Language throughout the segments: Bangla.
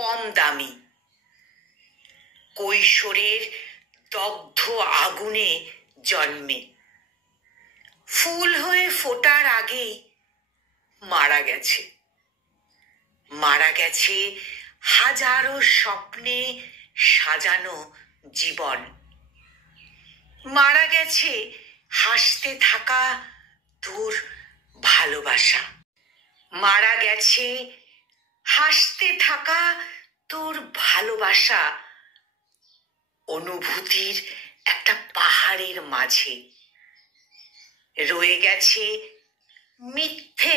কম দামি। কৈশোরের দগ্ধ আগুনে জন্মে ফুল হয়ে ফোটার আগেই মারা গেছে। মারা গেছে হাজারো স্বপ্নে সাজানো জীবন। মারা গেছে হাসতে থাকা তোর ভালোবাসা। মারা গেছে হাসতে থাকা তোর ভালোবাসা, অনুভূতির একটা পাহাড়ের মাঝে। রয়ে গেছে মিথ্যে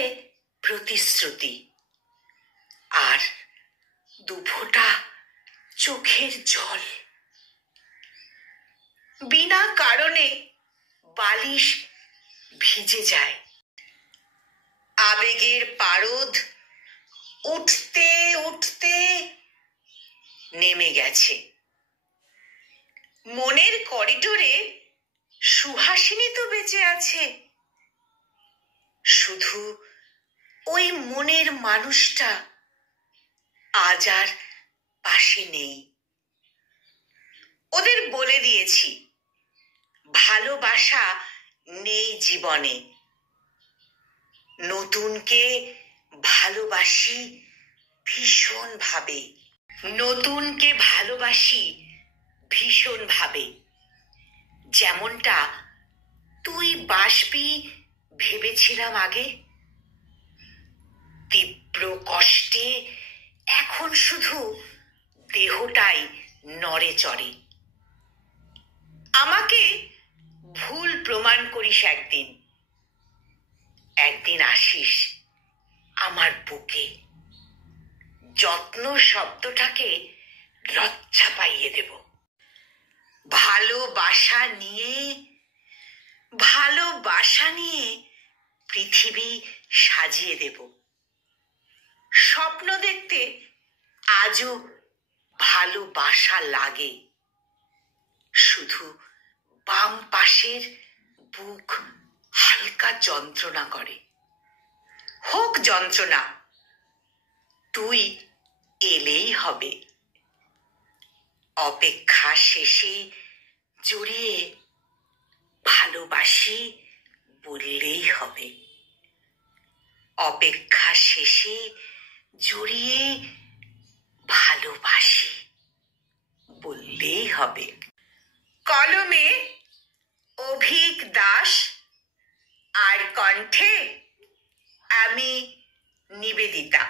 প্রতিশ্রুতি আর দুফোঁটা চোখের জল। বিনা কারণে বালিশ ভিজে যায়। আবেগের পারদ উঠতে উঠতে নেমে গেছে। মনের করিডোরে সুহাসিনী তো বেঁচে আছে, শুধু ওই মনের মানুষটা আজ আর পাশে নেই। ওদের বলে দিয়েছি ভালোবাসা নেই জীবনে। নতুনকে ভালোবাসি ভীষণ ভাবে। নতুনকে ভালোবাসি ভীষণ ভাবে, যেমনটা তুই বাসবি ভেবেছিলাম আগে। তীব্র কষ্টে এখন শুধু দেহটাই নড়ে চড়ে। আমাকে ভুল প্রমাণ করিস একদিন। একদিন আসিস আমার বুকে, যত্ন শব্দটাকে লজ্জা পাইয়ে দেব। ভালোবাসা নিয়ে পৃথিবী সাজিয়ে দেব। স্বপ্ন দেখতে আজও ভালোবাসা লাগে, শুধু বাম পাশের বুক হালকা যন্ত্রণা করে। হোক যন্ত্রণা, তুই এলেই হবে। অপেক্ষা শেষে জড়িয়ে ভালোবাসি বললেই হবে। অপেক্ষা শেষে জড়িয়ে ভালোবাসি বললেই হবে। কলমে অভিক দাস আর কণ্ঠে আমি নিবেদিতা।